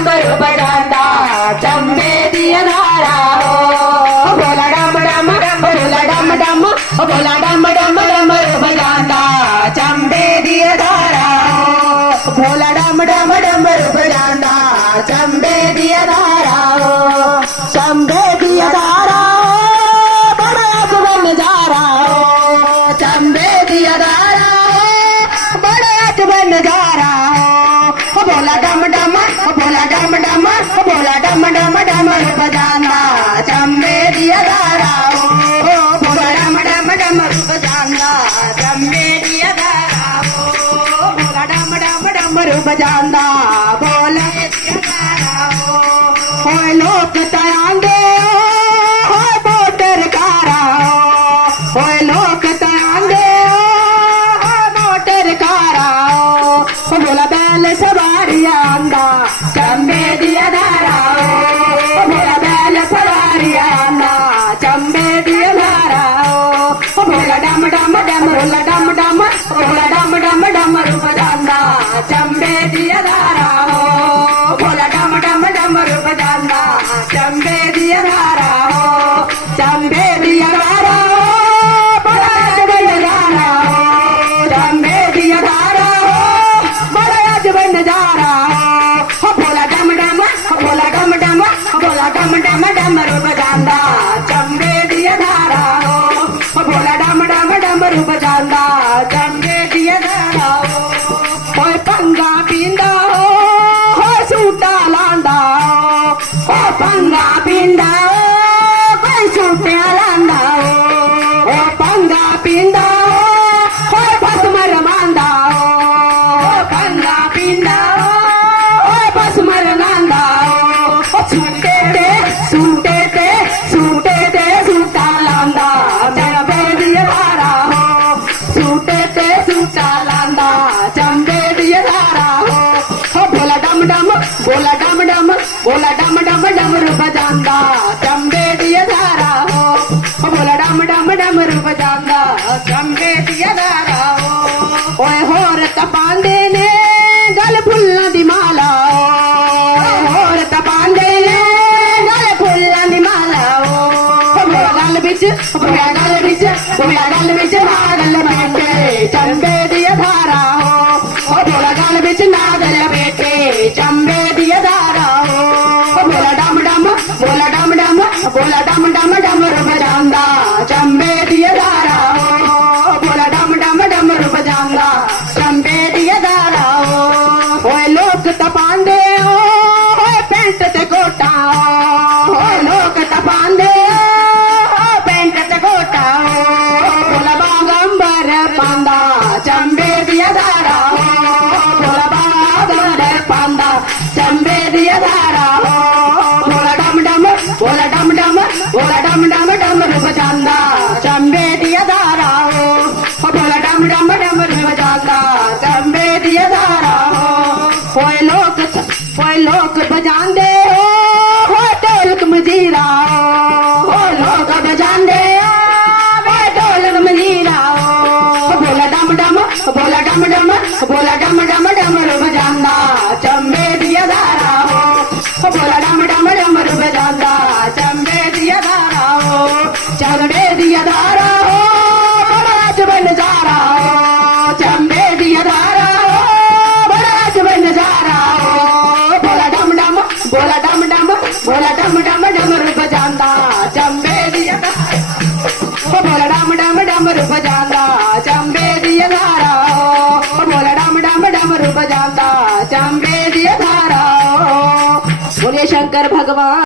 डमरू बजांदा चंबे दिया धारा हो भोला डम डम भोला डम डम भोला डम डम डमरू बजांदा चंबे दिया धारा हो भोला डम डम डमरू बजांदा चंबे दिया धारा हो चंबे दिया धारा हो बड़ा अजब नजारा हो चंबे दिया धारा हो बड़ा अजब नजारा हो भोला डम डम भोला डम डम भोला डम डम डमरू बजाना चंबे दिया धारा हो भोला डम डम डमरू बजाना चंबे दिया धारा हो भोला डम डम डमरू बजाना भोला दिया धारा हो लोक तयांदे हो मोटर कारा हो लोक तयांदे हो मोटर कारा हो भोला बैल सवारी आंदा चंबे दिया धारा हो भोला बैल सवारी आंदा चंबे दिया धारा हो भोला डम डम डमरू डम डम भोला डम डम डमरू बजांदा चंबे दिया धारा हो भोला डम डम डमरू बजांदा चंबे दिया धारा हो चंबे दिया धारा हो बड़ा अजब नजारा हो चंबे दिया धारा हो बड़ा अजब नजारा हो भोला डम डम भोला डम डम भोला डम डम डमरू बजांदा चंबे दिया धारा हो भोला डम डम डमरू बजांदा चंबे दिया धारा हो पंगा पींदा हो सूटा लांदा हो पंगा पींदा हो सूटा लांदा हो पंगा पींदा हो भस्मर मांदा हो पंगा पींदा हो भस्मर मांदा हो सूटे ते सूटे ते सूटे ते सूटा लांदा चंबे दिया धारा हो सूटे ते सूटा लांदा चंबे दिया धारा हो भोला डम डम भोला डम डम भोला डम डम डमरू बजांदा चंबे दिया धारा हो भोला डम डम डमरू बजांदा चंबे दिया धारा हो होर तपांदे ने गल फुल्लां दी माला होर तपांदे ने गल फुल्लां दी माला भोला गल बिच भोला गल बिच भोला गल बिच नागल बैठे चंबे दिया धारा हो भोला गल बिच नागल बैठे चंबे दिया धारा हो भोला डम डम भोला डम डम भोला डम डम डमरू बजांदा चंबे दिया धारा हो भोला डम डम डमरू बजांदा चंबे दिया धारा हो लोक तपांदे हो पेंट ते कोटा हो लोक तपांदे हो पेंट ते कोटा हो भोला बागंबर पांदा चंबे दिया धारा हो भोला बागंबर पांदा चंबे दिया धारा हो भोला डम डम भोला डम डम भोला डम डम डमरू बजांदा चंबे दिया धारा हो भोला डम डम डमरू बजांदा चंबे दिया धारा हो लोक बजांदे हो ढोलक मजीरा हो लोक बजांदे हो ढोलक मजीरा हो भोला डम डम भोला डम डम भोला डम डम डमरू बजांदा चंबे दिया धारा हो भोला डम डम डमरू बजांदा चंबे दिया धारा हो चंबे दिया धारा हो बड़ा अजब नजारा हो चंबे दिया धारा हो बड़ा अजब नजारा हो भोला डम डम भोला डम डम भोला डम डम डमरू बजांदा चंबे दिया धारा हो भोला डम डम डमरू बजांदा चंबे दिया धारा हो भोला डम डम डमरू बजांदा चंबे दिया धारा हो बोले शंकर भगवान।